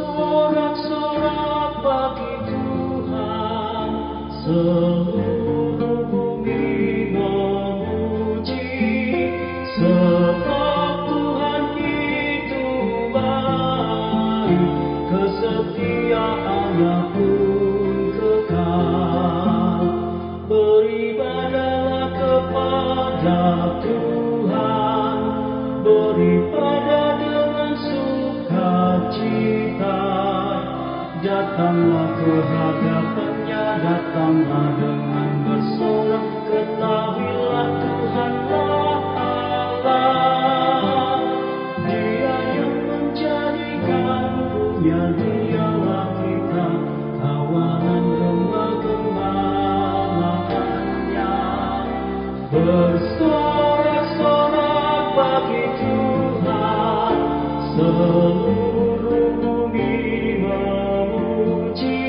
Bersorak-sorak bagi Tuhan, seluruh bumi memuji, sebab Tuhan itu baik, kesetiaannya pun kekal. Beribadahlah kepada Tuhan, beribadah dengan sukacita. Datanglah ke hadapannya, datanglah dengan bersorak, ketahuilah Tuhanlah Allah. Dia yang menjadikan dunia, dialah kita, kawanan gembala-gembalanya. Bersorak-sorak bagi Tuhan, seluruh bumi memuji,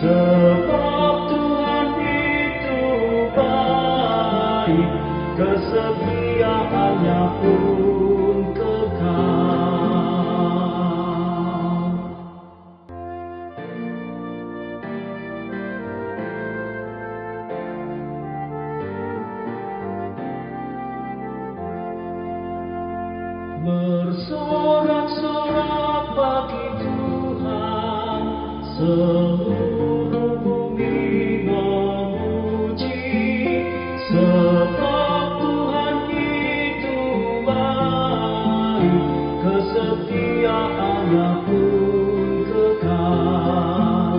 sebab Tuhan itu baik, kesetiaannya pun kekal. Bersorak-sorak bagi Tuhan, seluruh bumi memuji, sebab Tuhan itu baik, kesetiaannya pun kekal.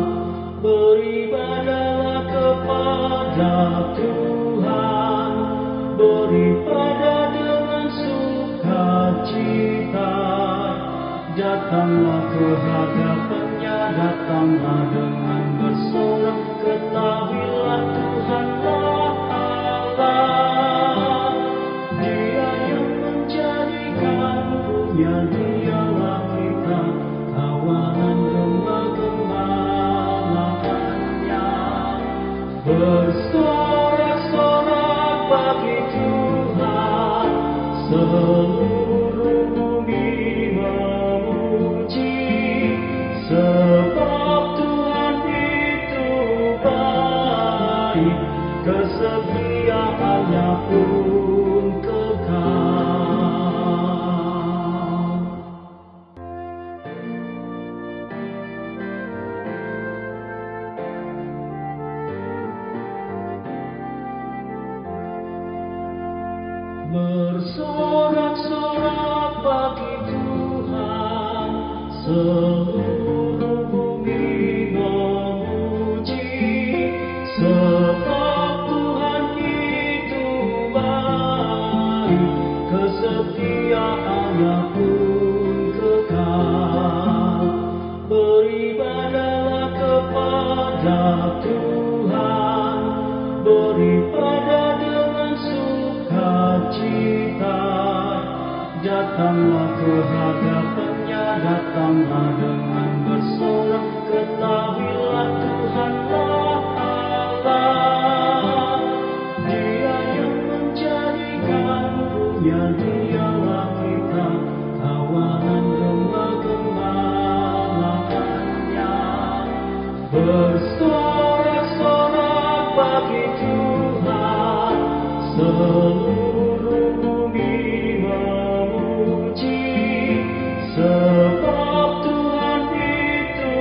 Beribadahlah kepada Tuhan, beribadah dengan sukacita. Datanglah ke hadapannya, datanglah dengan bersorak, ketahuilah Tuhanlah Allah. Dia yang menjadikan dunia, dialah kita, kawanan gembala-gembalanya. Bersorak-sorak bagi Tuhan, seluruh bumi memuji, sebab Tuhan itu baik, kesetiaannya pun kekal. Bersorak-sorak bagi Tuhan, seluruh bumi memuji, sebab Tuhan itu baik, kesetiaannya pun kekal. Beribadahlah kepada Tuhan, beribadah dengan sukacita. Datanglah ke hadapannya, datanglah dengan bersorak, ketahuilah Tuhanlah Allah. Dia yang menjadikan dunia, dialah kita, kawanan gembala-gembalanya. Bersorak-sorak bagi Tuhan, seluruh bumi memuji, sebab Tuhan itu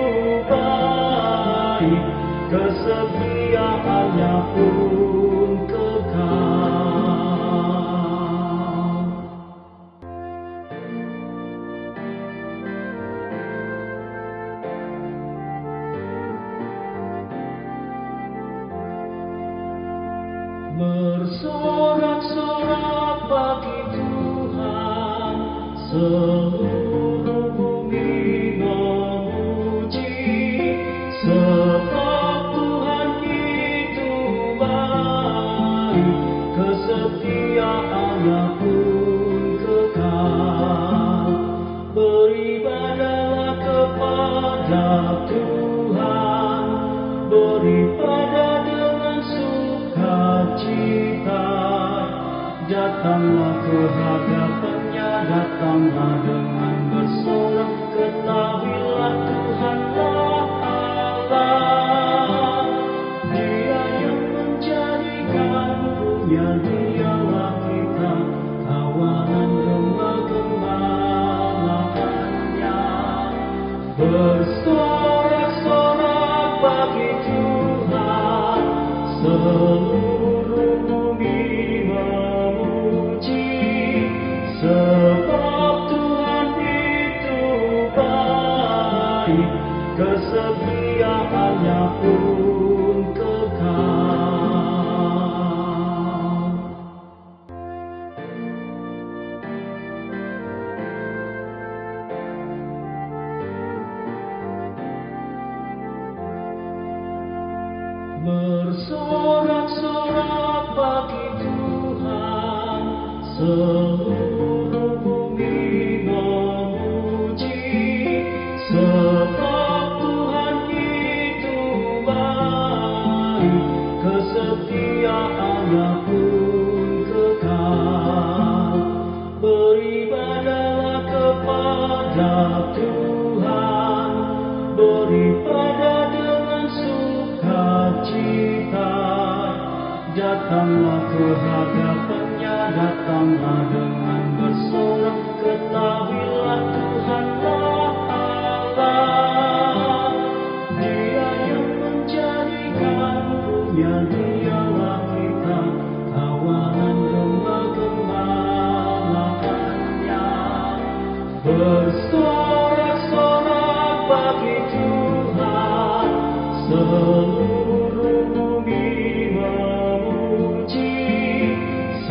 baik, kesetiaannya pun kekal. Bersorak-sorak bagi Tuhan, seluruh bumi memuji, sebab Tuhan itu baik, kesetiaannya pun kekal. Beribadahlah kepada Tuhan, beribadah dengan sukacita. Datanglah ke hadapannya, datanglah dengan bersorak, ketahuilah bagi Tuhan, seluruh bumi memuji, sebab Tuhan itu baik, kesetiaannya pun kekal. Bersorak-sorak bagi Tuhan, seluruh bumi memuji, sebab Tuhan itu baik, kesetiaannya pun kekal. Beribadahlah kepada Tuhan, beribadah dengan sukacita, datanglah ke hadapannya, datanglah dengan bersorak, ketahuilah Tuhanlah Allah. Dia yang menjadikan dunia, dialah kita, kawanan domba gembalaannya. Bersorak-sorak bagi Tuhan, seluruh bumi memuji,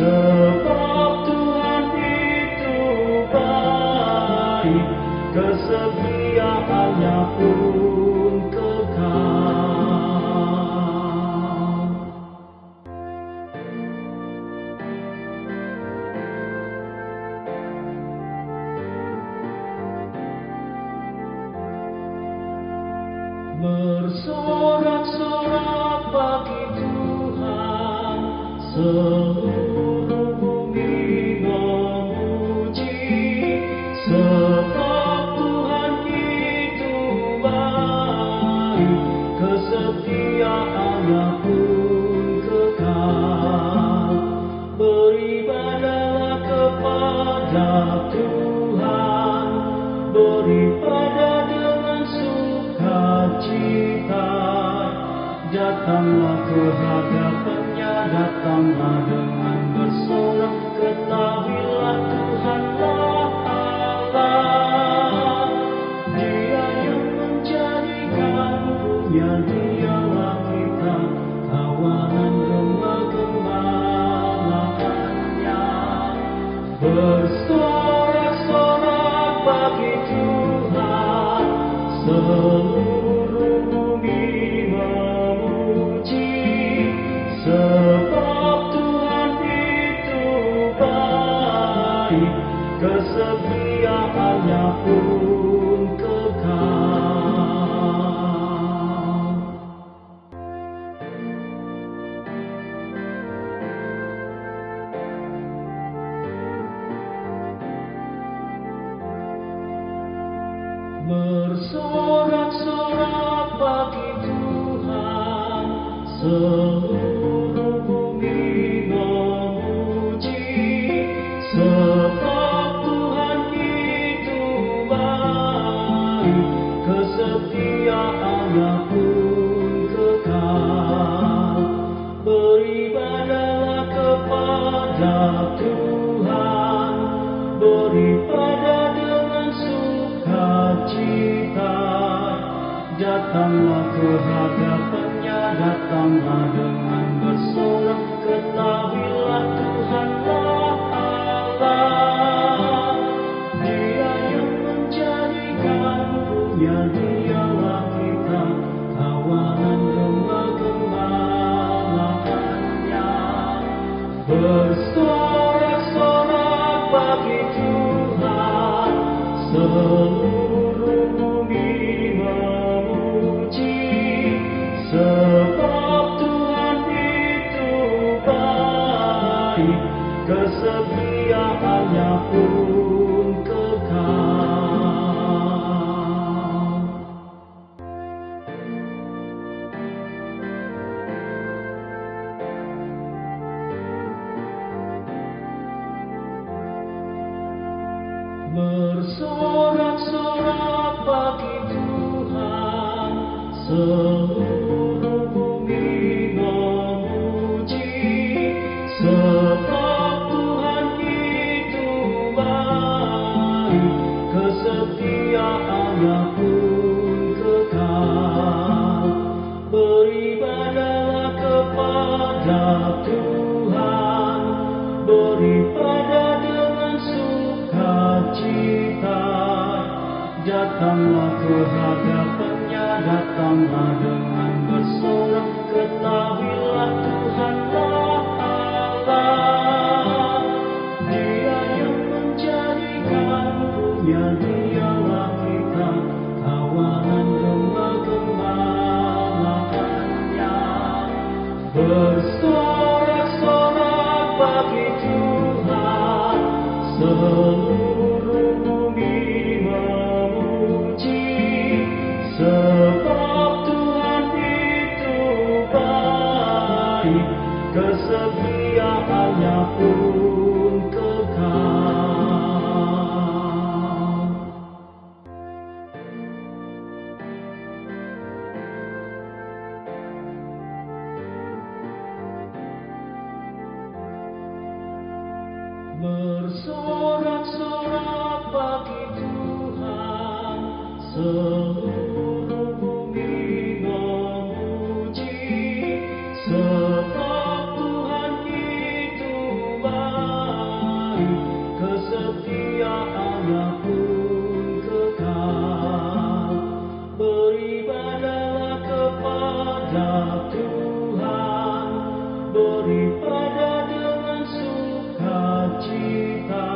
sebab Tuhan itu baik, kesetiaannya pun kekal. Bersorak-sorak bagi Tuhan, seluruh bumi memuji, sebab Tuhan itu baik, kesetiaannya pun kekal. Beribadahlah kepada Tuhan, beribadah dengan sukacita, datanglah ke hadapannya, datanglah dengan bersorak, ketahuilah Tuhanlah Allah. Dia yang menjadikan dunia, dialah kita, kawanan domba gembalaannya. Bersorak-sorak bagi Tuhan, seluruh bumi memuji, sebab Tuhan itu baik, kesetiaannya pun kekal. Bersorak-sorak bagi Tuhan, seluruh bumi memuji, sebab Tuhan itu baik, kesetiaannya pun kekal. Beribadahlah kepada Tuhan, beribadah dengan sukacita, datanglah ke hadapannya, datanglah dengan beribadahlah kepada Tuhan, beribadah dengan sukacita. Datanglah ke hadapannya, datanglah dengan bersorak, ketahuilah Tuhanlah Allah. Dia yang menjadikan dunia, dialah kita, kawanan gembala-gembalaannya. Bersorak-sorak bagi Tuhan, seluruh bumi memuji, sebab Tuhan itu baik, kesetiaannya pun kekal. Bersorak-sorak bagi Tuhan, seluruh bumi memuji, sebab Tuhan itu baik, kesetiaannya pun kekal. Beribadahlah kepada Tuhan, beribadah dengan sukacita.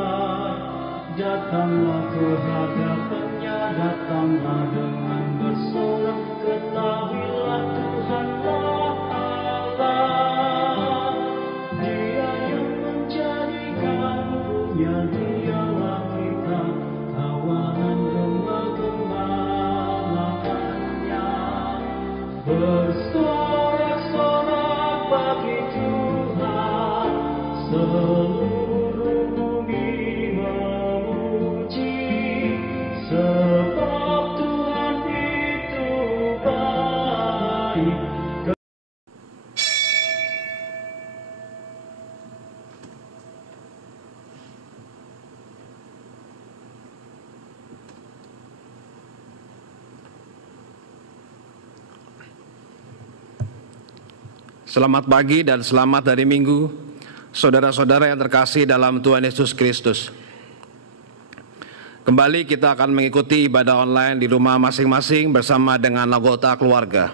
Datanglah ke hadapannya, datanglah dengan bersorak, ketahuilah Tuhanlah Allah. Dia yang menjadikan dunia, dialah kita, kawanan gembala-gembalaannya. Bersorak-sorak bagi Tuhan, seluruh bumi memuji, sebab Tuhan itu baik. Selamat pagi dan selamat hari Minggu, saudara-saudara yang terkasih dalam Tuhan Yesus Kristus. Kembali kita akan mengikuti ibadah online di rumah masing-masing bersama dengan anggota keluarga.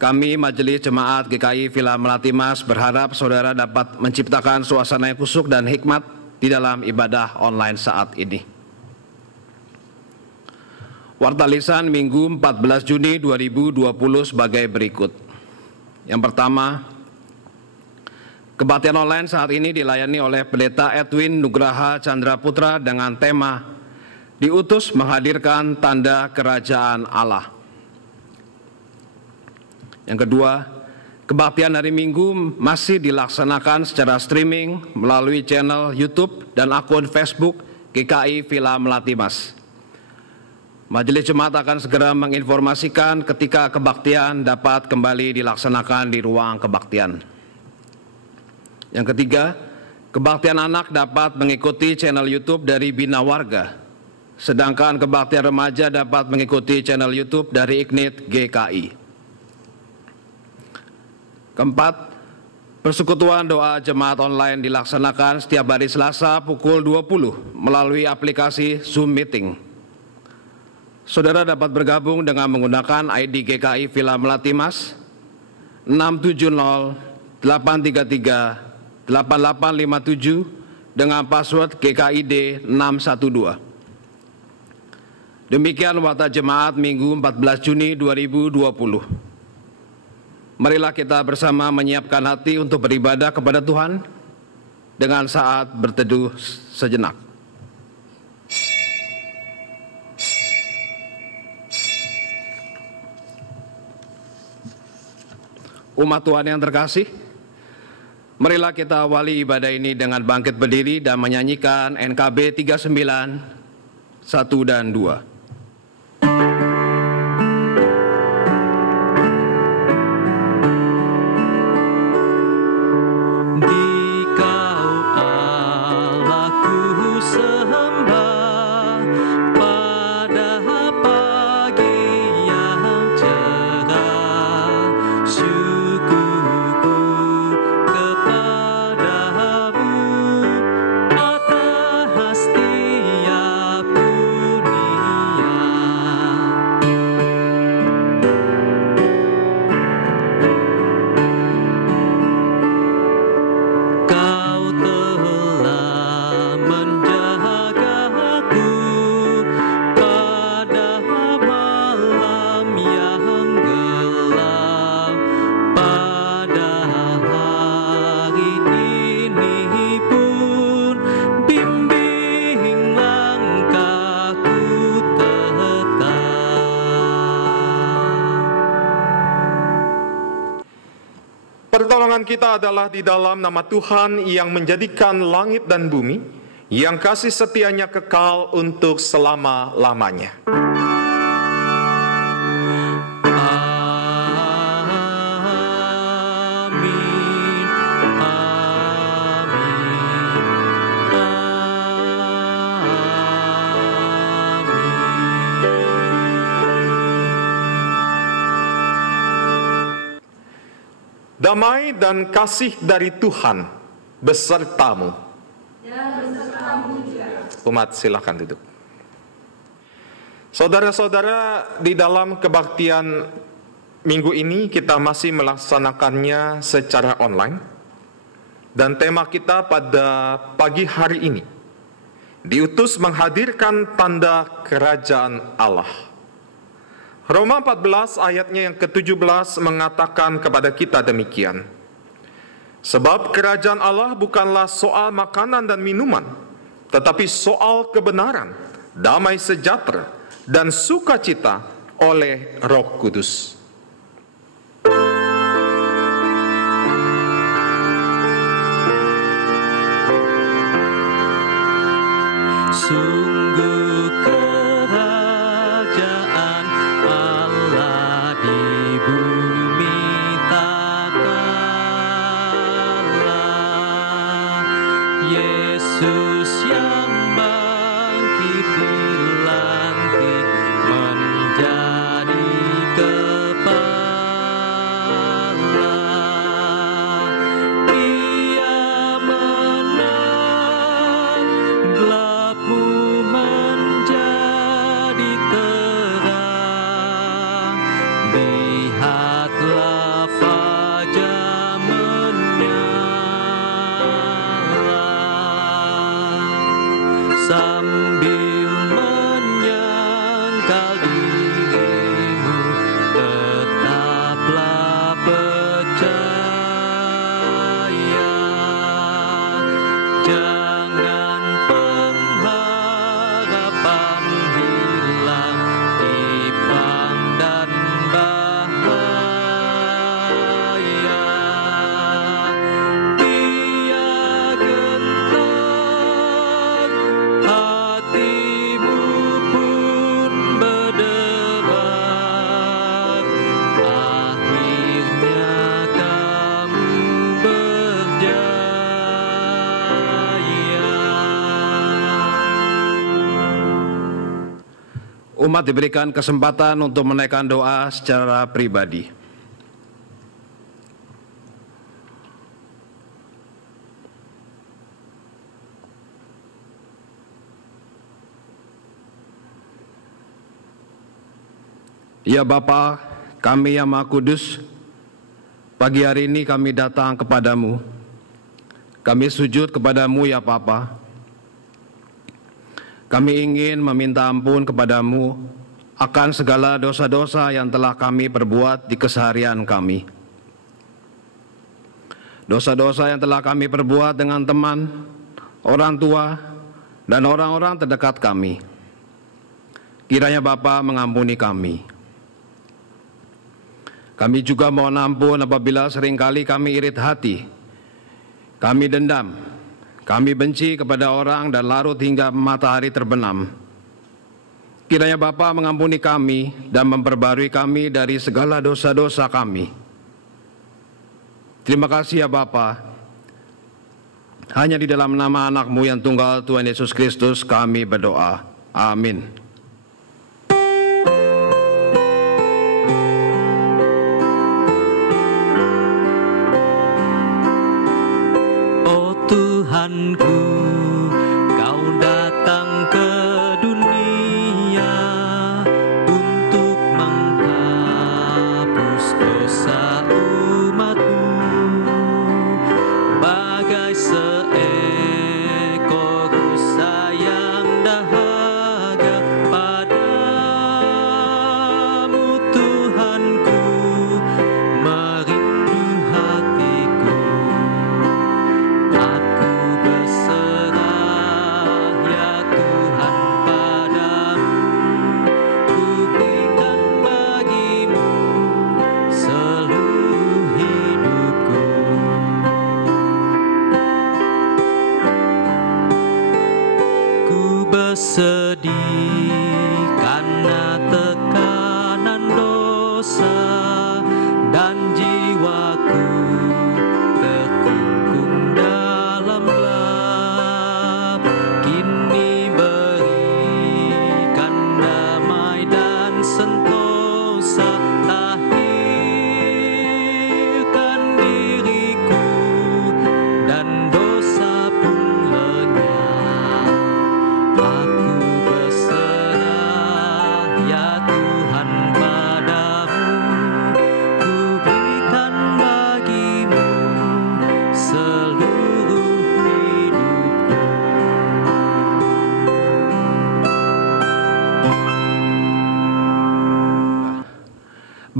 Kami Majelis Jemaat GKI Villa Melati Mas berharap saudara dapat menciptakan suasana yang khusyuk dan hikmat di dalam ibadah online saat ini. Warta lisan Minggu 14 Juni 2020 sebagai berikut. Yang pertama, kebaktian online saat ini dilayani oleh Pendeta Edwin Nugraha Chandra Putra dengan tema diutus menghadirkan tanda kerajaan Allah. Yang kedua, kebaktian hari Minggu masih dilaksanakan secara streaming melalui channel YouTube dan akun Facebook GKI Villa Melati Mas. Majelis Jemaat akan segera menginformasikan ketika kebaktian dapat kembali dilaksanakan di ruang kebaktian. Yang ketiga, kebaktian anak dapat mengikuti channel YouTube dari Bina Warga, sedangkan kebaktian remaja dapat mengikuti channel YouTube dari Ignite GKI. Keempat, persekutuan doa jemaat online dilaksanakan setiap hari Selasa pukul 20 melalui aplikasi Zoom Meeting. Saudara dapat bergabung dengan menggunakan ID GKI Villa Melati Mas 670-833-8857 dengan password GKID 612. Demikian warta jemaat Minggu 14 Juni 2020. Marilah kita bersama menyiapkan hati untuk beribadah kepada Tuhan dengan saat berteduh sejenak. Umat Tuhan yang terkasih, marilah kita awali ibadah ini dengan bangkit berdiri dan menyanyikan NKB 39, 1 dan 2. Pada pagi yang cerah Pertolongan kita adalah di dalam nama Tuhan yang menjadikan langit dan bumi, yang kasih setianya kekal untuk selama-lamanya. Damai dan kasih dari Tuhan besertamu. Ya, besertamu juga. Umat, silakan duduk. Saudara-saudara, di dalam kebaktian minggu ini kita masih melaksanakannya secara online. Dan tema kita pada pagi hari ini diutus menghadirkan tanda kerajaan Allah. Roma 14 ayatnya yang ke-17 mengatakan kepada kita demikian. Sebab kerajaan Allah bukanlah soal makanan dan minuman, tetapi soal kebenaran, damai sejahtera, dan sukacita oleh Roh Kudus. Sungguh kerajaan Allah di bumi tak kalah. Yesus yang bangkit di lantik menjadi kepala. Ia menang, gelapmu menjadi terang. Lihatlah fajar menyala, sambil menyangkal dirimu, tetaplah percaya. Jangan pengharapan hilang, timpang dan bahaya. Dia gentar, hatimu pun berdebar. Akhirnya kamu berjaya. Umat diberikan kesempatan untuk menaikkan doa secara pribadi. Ya Bapa, kami yang Maha Kudus, pagi hari ini kami datang kepadamu. Kami sujud kepadamu ya Bapa. Kami ingin meminta ampun kepadamu akan segala dosa-dosa yang telah kami perbuat di keseharian kami. Dosa-dosa yang telah kami perbuat dengan teman, orang tua, dan orang-orang terdekat kami. Kiranya Bapa mengampuni kami. Kami juga mohon ampun apabila seringkali kami irit hati, kami dendam, kami benci kepada orang dan larut hingga matahari terbenam. Kiranya Bapa mengampuni kami dan memperbarui kami dari segala dosa-dosa kami. Terima kasih ya Bapa. Hanya di dalam nama anak-Mu yang tunggal Tuhan Yesus Kristus kami berdoa. Amin. Tuhanku, Kau datang ke dunia untuk menghapus dosa umat-Mu. Bagai seekor rusa yang dahaga padamu, Tuhanku, merindu hatiku. Aku berserah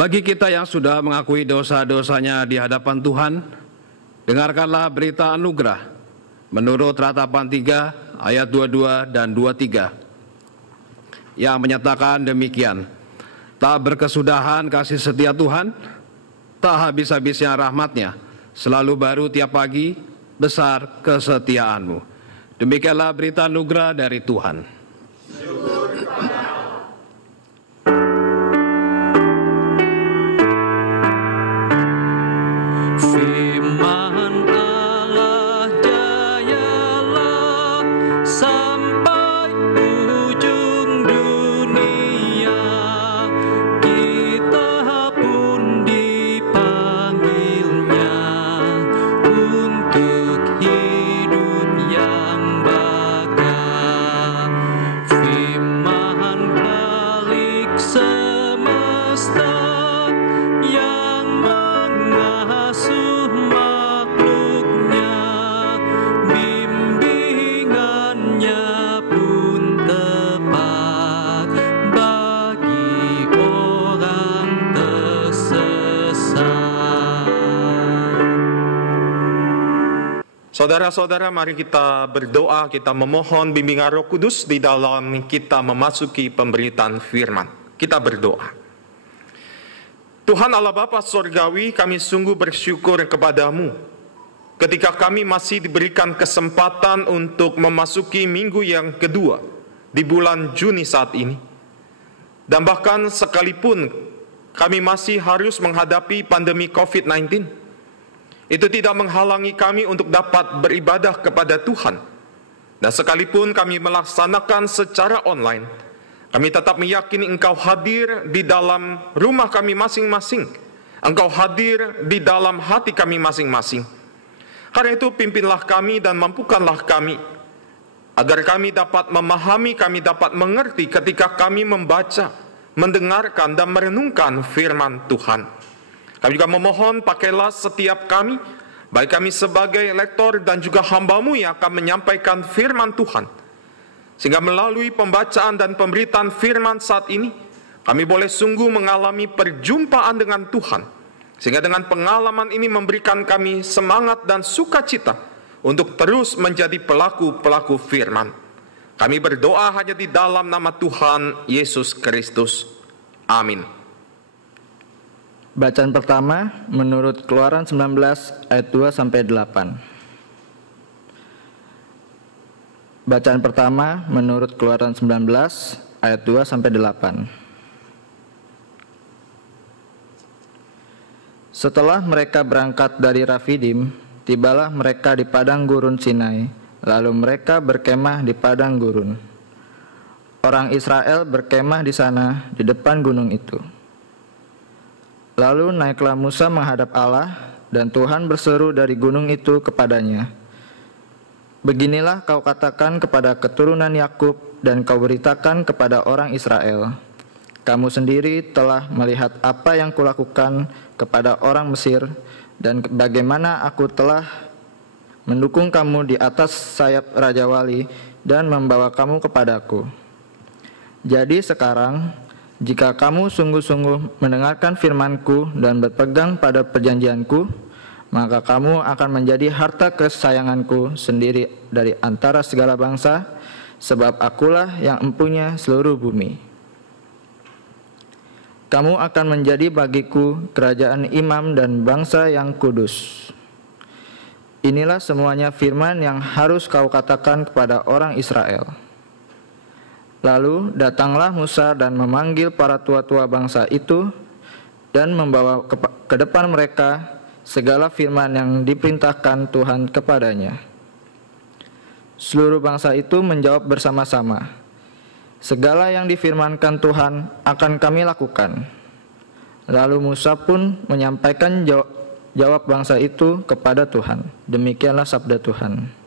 Bagi kita yang sudah mengakui dosa-dosanya di hadapan Tuhan, dengarkanlah berita anugerah menurut Ratapan 3 ayat 22 dan 23 yang menyatakan demikian. Tak berkesudahan kasih setia Tuhan, tak habis-habisnya rahmat-Nya, selalu baru tiap pagi, besar kesetiaan-Mu. Demikianlah berita anugerah dari Tuhan. Firman Allah jayalah sampai ujung dunia. Kita pun dipanggilnya untuk hidup yang bakal. Firman Khalik semesta yang mengasuh makhluknya, bimbingannya pun tepat bagi orang tersesat. Saudara-saudara, mari kita berdoa, kita memohon bimbingan Roh Kudus di dalam kita memasuki pemberitaan firman. Kita berdoa. Tuhan Allah Bapa Sorgawi, kami sungguh bersyukur kepadamu ketika kami masih diberikan kesempatan untuk memasuki minggu yang kedua di bulan Juni saat ini. Dan bahkan sekalipun kami masih harus menghadapi pandemi COVID-19, itu tidak menghalangi kami untuk dapat beribadah kepada Tuhan. Dan sekalipun kami melaksanakan secara online, kami tetap meyakini Engkau hadir di dalam rumah kami masing-masing. Engkau hadir di dalam hati kami masing-masing. Karena itu pimpinlah kami dan mampukanlah kami, agar kami dapat memahami, kami dapat mengerti ketika kami membaca, mendengarkan dan merenungkan firman Tuhan. Kami juga memohon pakailah setiap kami, baik kami sebagai lektor dan juga hamba-Mu yang akan menyampaikan firman Tuhan. Sehingga melalui pembacaan dan pemberitaan firman saat ini, kami boleh sungguh mengalami perjumpaan dengan Tuhan. Sehingga dengan pengalaman ini memberikan kami semangat dan sukacita untuk terus menjadi pelaku-pelaku firman. Kami berdoa hanya di dalam nama Tuhan Yesus Kristus. Amin. Bacaan pertama menurut Keluaran 19 ayat 2-8. Bacaan pertama menurut Keluaran 19 ayat 2-8. Setelah mereka berangkat dari Rafidim, tibalah mereka di padang gurun Sinai, lalu mereka berkemah di padang gurun. Orang Israel berkemah di sana di depan gunung itu. Lalu naiklah Musa menghadap Allah, dan Tuhan berseru dari gunung itu kepadanya, "Beginilah kau katakan kepada keturunan Yakub dan kau beritakan kepada orang Israel, kamu sendiri telah melihat apa yang kulakukan kepada orang Mesir dan bagaimana aku telah mendukung kamu di atas sayap Raja Wali dan membawa kamu kepadaku. Jadi sekarang, jika kamu sungguh-sungguh mendengarkan firman-Ku dan berpegang pada perjanjian-Ku, maka kamu akan menjadi harta kesayangan-Ku sendiri dari antara segala bangsa, sebab akulah yang empunya seluruh bumi. Kamu akan menjadi bagiku kerajaan imam dan bangsa yang kudus." Inilah semuanya firman yang harus kau katakan kepada orang Israel. Lalu datanglah Musa dan memanggil para tua-tua bangsa itu dan membawa ke depan mereka segala firman yang diperintahkan Tuhan kepadanya. Seluruh bangsa itu menjawab bersama-sama, "Segala yang difirmankan Tuhan akan kami lakukan." Lalu Musa pun menyampaikan jawab bangsa itu kepada Tuhan. Demikianlah sabda Tuhan.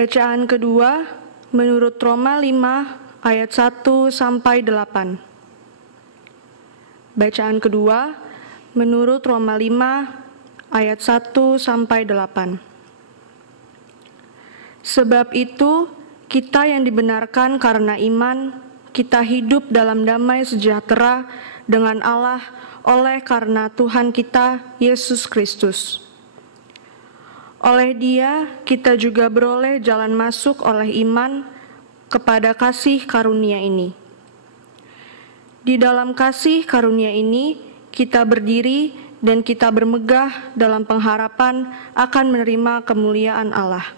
Bacaan kedua menurut Roma 5 ayat 1 sampai 8. Bacaan kedua menurut Roma 5 ayat 1 sampai 8. Sebab itu kita yang dibenarkan karena iman, kita hidup dalam damai sejahtera dengan Allah oleh karena Tuhan kita Yesus Kristus. Oleh Dia kita juga beroleh jalan masuk oleh iman kepada kasih karunia ini. Di dalam kasih karunia ini kita berdiri dan kita bermegah dalam pengharapan akan menerima kemuliaan Allah.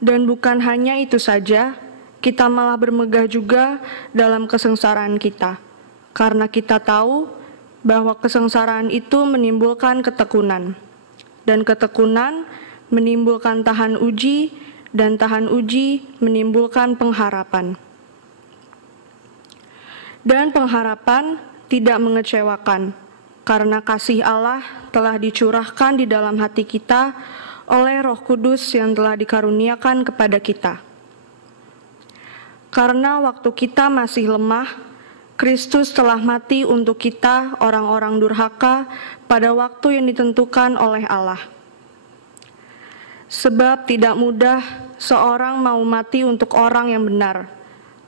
Dan bukan hanya itu saja, kita malah bermegah juga dalam kesengsaraan kita, karena kita tahu bahwa kesengsaraan itu menimbulkan ketekunan, dan ketekunan menimbulkan tahan uji, dan tahan uji menimbulkan pengharapan. Dan pengharapan tidak mengecewakan, karena kasih Allah telah dicurahkan di dalam hati kita oleh Roh Kudus yang telah dikaruniakan kepada kita. Karena waktu kita masih lemah, Kristus telah mati untuk kita orang-orang durhaka pada waktu yang ditentukan oleh Allah. Sebab tidak mudah seorang mau mati untuk orang yang benar,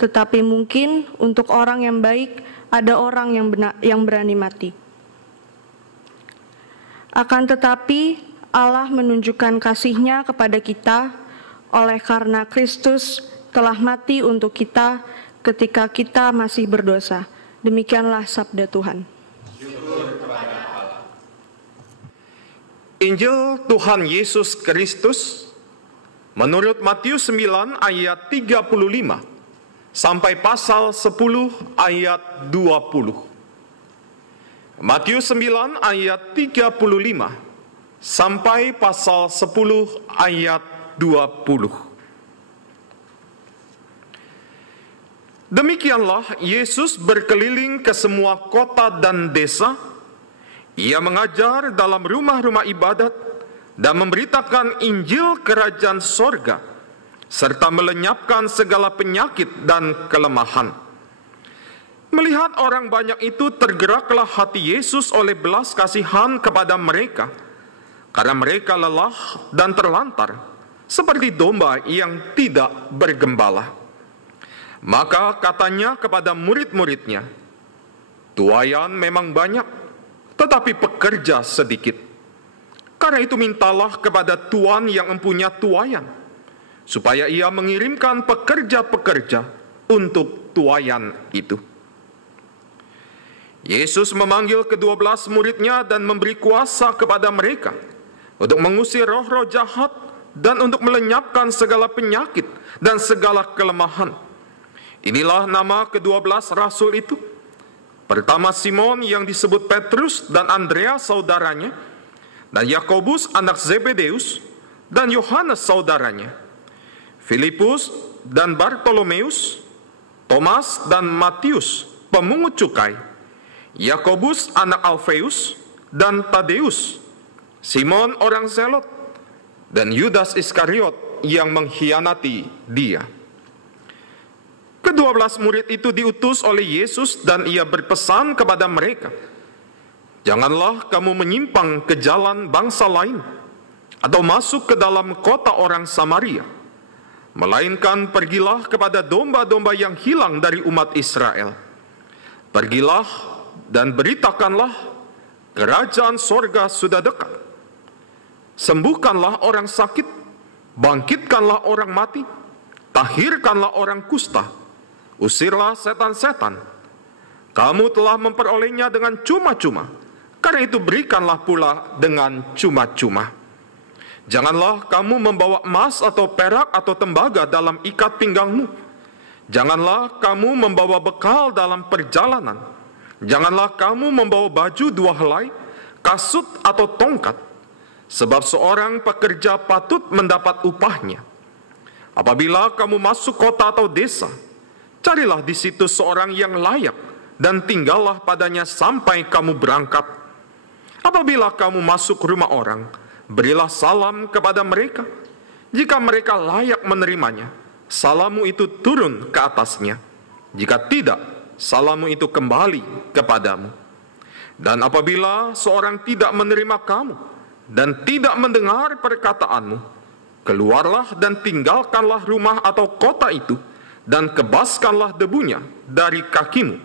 tetapi mungkin untuk orang yang baik ada orang yang berani mati. Akan tetapi Allah menunjukkan kasih-Nya kepada kita oleh karena Kristus telah mati untuk kita ketika kita masih berdosa. Demikianlah sabda Tuhan. Injil Tuhan Yesus Kristus menurut Matius 9 ayat 35 sampai pasal 10 ayat 20. Matius 9 ayat 35 sampai pasal 10 ayat 20. Demikianlah Yesus berkeliling ke semua kota dan desa. Ia mengajar dalam rumah-rumah ibadat dan memberitakan Injil Kerajaan Sorga, serta melenyapkan segala penyakit dan kelemahan. Melihat orang banyak itu, tergeraklah hati Yesus oleh belas kasihan kepada mereka, karena mereka lelah dan terlantar, seperti domba yang tidak bergembala. Maka katanya kepada murid-muridnya, "Tuaian memang banyak, tetapi pekerja sedikit. Karena itu mintalah kepada Tuan yang mempunyai tuaian, supaya ia mengirimkan pekerja-pekerja untuk tuaian itu." Yesus memanggil ke-12 muridnya dan memberi kuasa kepada mereka untuk mengusir roh-roh jahat dan untuk melenyapkan segala penyakit dan segala kelemahan. Inilah nama ke-12 rasul itu. Pertama Simon yang disebut Petrus dan Andreas saudaranya, dan Yakobus anak Zebedeus dan Yohanes saudaranya, Filipus dan Bartolomeus, Thomas dan Matius pemungut cukai, Yakobus anak Alfeus dan Tadeus, Simon orang Zelot, dan Yudas Iskariot yang mengkhianati dia. Ke-12 murid itu diutus oleh Yesus dan ia berpesan kepada mereka, "Janganlah kamu menyimpang ke jalan bangsa lain atau masuk ke dalam kota orang Samaria, melainkan pergilah kepada domba-domba yang hilang dari umat Israel. Pergilah dan beritakanlah, kerajaan sorga sudah dekat. Sembuhkanlah orang sakit, bangkitkanlah orang mati, tahirkanlah orang kusta, usirlah setan-setan. Kamu telah memperolehnya dengan cuma-cuma, karena itu berikanlah pula dengan cuma-cuma. Janganlah kamu membawa emas atau perak atau tembaga dalam ikat pinggangmu. Janganlah kamu membawa bekal dalam perjalanan. Janganlah kamu membawa baju 2 helai, kasut atau tongkat, sebab seorang pekerja patut mendapat upahnya. Apabila kamu masuk kota atau desa, carilah di situ seorang yang layak dan tinggallah padanya sampai kamu berangkat. Apabila kamu masuk rumah orang, berilah salam kepada mereka. Jika mereka layak menerimanya, salahmu itu turun ke atasnya. Jika tidak, salahmu itu kembali kepadamu. Dan apabila seorang tidak menerima kamu dan tidak mendengar perkataanmu, keluarlah dan tinggalkanlah rumah atau kota itu, dan kebaskanlah debunya dari kakimu.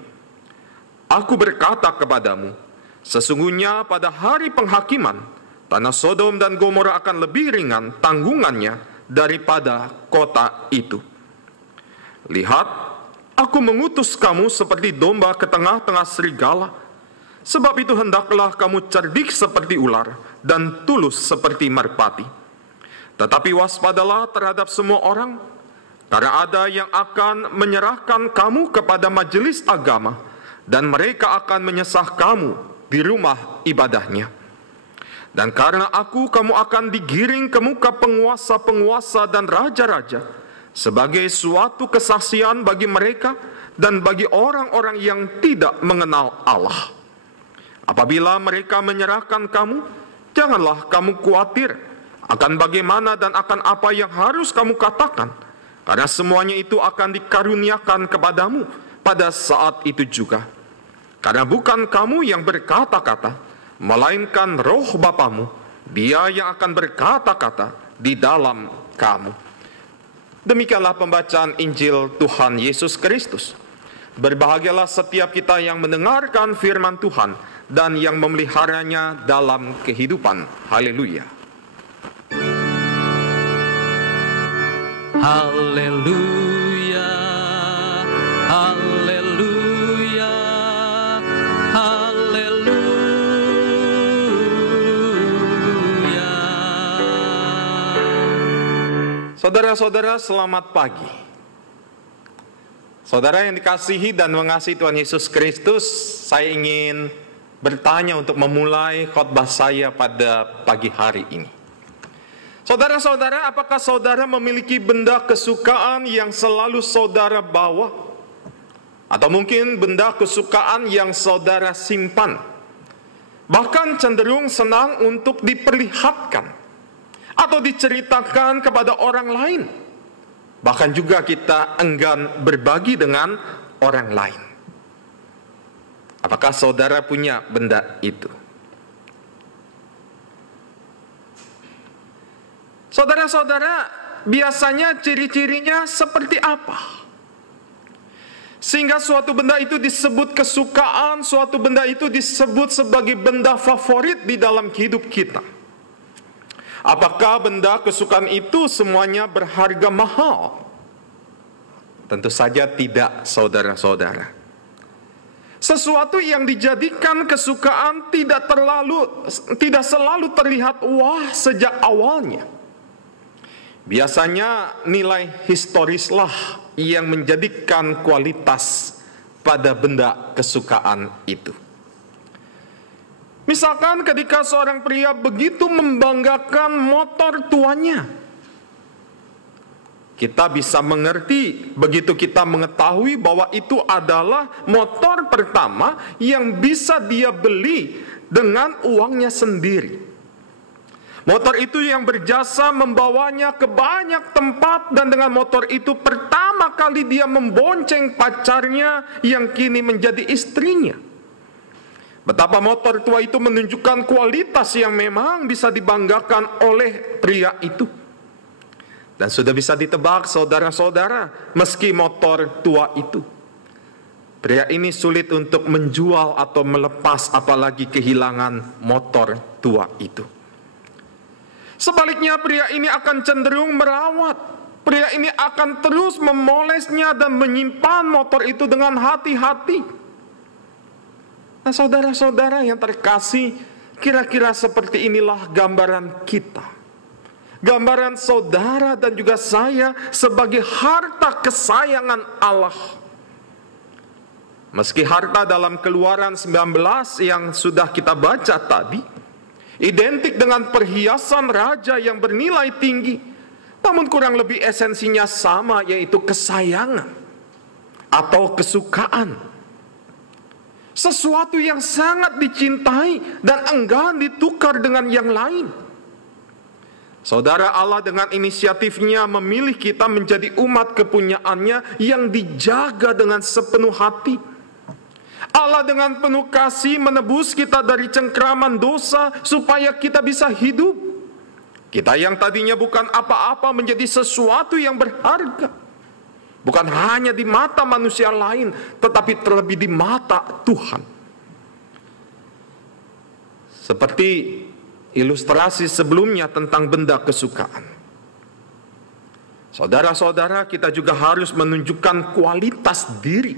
Aku berkata kepadamu, sesungguhnya pada hari penghakiman, tanah Sodom dan Gomora akan lebih ringan tanggungannya daripada kota itu. Lihat, aku mengutus kamu seperti domba ke tengah-tengah serigala. Sebab itu hendaklah kamu cerdik seperti ular dan tulus seperti merpati. Tetapi waspadalah terhadap semua orang, karena ada yang akan menyerahkan kamu kepada majelis agama, dan mereka akan menyesah kamu di rumah ibadahnya. Dan karena aku, kamu akan digiring ke muka penguasa-penguasa dan raja-raja, sebagai suatu kesaksian bagi mereka dan bagi orang-orang yang tidak mengenal Allah. Apabila mereka menyerahkan kamu, janganlah kamu khawatir akan bagaimana dan akan apa yang harus kamu katakan, karena semuanya itu akan dikaruniakan kepadamu pada saat itu juga. Karena bukan kamu yang berkata-kata, melainkan Roh Bapamu, Dia yang akan berkata-kata di dalam kamu. Demikianlah pembacaan Injil Tuhan Yesus Kristus. Berbahagialah setiap kita yang mendengarkan firman Tuhan dan yang memeliharanya dalam kehidupan. Haleluya. Haleluya, haleluya, haleluya. Saudara-saudara, selamat pagi. Saudara yang dikasihi dan mengasihi Tuhan Yesus Kristus, saya ingin bertanya untuk memulai khotbah saya pada pagi hari ini. Saudara-saudara, apakah saudara memiliki benda kesukaan yang selalu saudara bawa? Atau mungkin benda kesukaan yang saudara simpan? Bahkan cenderung senang untuk diperlihatkan atau diceritakan kepada orang lain. Bahkan juga kita enggan berbagi dengan orang lain. Apakah saudara punya benda itu? Saudara-saudara, biasanya ciri-cirinya seperti apa? Sehingga suatu benda itu disebut kesukaan, suatu benda itu disebut sebagai benda favorit di dalam hidup kita. Apakah benda kesukaan itu semuanya berharga mahal? Tentu saja tidak, saudara-saudara. Sesuatu yang dijadikan kesukaan tidak selalu terlihat wah sejak awalnya. Biasanya nilai historislah yang menjadikan kualitas pada benda kesukaan itu. Misalkan ketika seorang pria begitu membanggakan motor tuanya, kita bisa mengerti begitu kita mengetahui bahwa itu adalah motor pertama yang bisa dia beli dengan uangnya sendiri. Motor itu yang berjasa membawanya ke banyak tempat, dan dengan motor itu pertama kali dia membonceng pacarnya yang kini menjadi istrinya. Betapa motor tua itu menunjukkan kualitas yang memang bisa dibanggakan oleh pria itu. Dan sudah bisa ditebak, saudara-saudara, meski motor tua itu, pria ini sulit untuk menjual atau melepas, apalagi kehilangan motor tua itu. Sebaliknya, pria ini akan cenderung merawat. Pria ini akan terus memolesnya dan menyimpan motor itu dengan hati-hati. Nah, saudara-saudara yang terkasih, kira-kira seperti inilah gambaran kita. Gambaran saudara dan juga saya sebagai harta kesayangan Allah. Meski harta dalam Keluaran 19 yang sudah kita baca tadi identik dengan perhiasan raja yang bernilai tinggi, namun kurang lebih esensinya sama, yaitu kesayangan atau kesukaan. Sesuatu yang sangat dicintai dan enggan ditukar dengan yang lain. Saudara, Allah dengan inisiatifnya memilih kita menjadi umat kepunyaannya yang dijaga dengan sepenuh hati. Allah dengan penuh kasih menebus kita dari cengkraman dosa supaya kita bisa hidup. Kita yang tadinya bukan apa-apa menjadi sesuatu yang berharga. Bukan hanya di mata manusia lain, tetapi terlebih di mata Tuhan. Seperti ilustrasi sebelumnya tentang benda kesukaan. Saudara-saudara, kita juga harus menunjukkan kualitas diri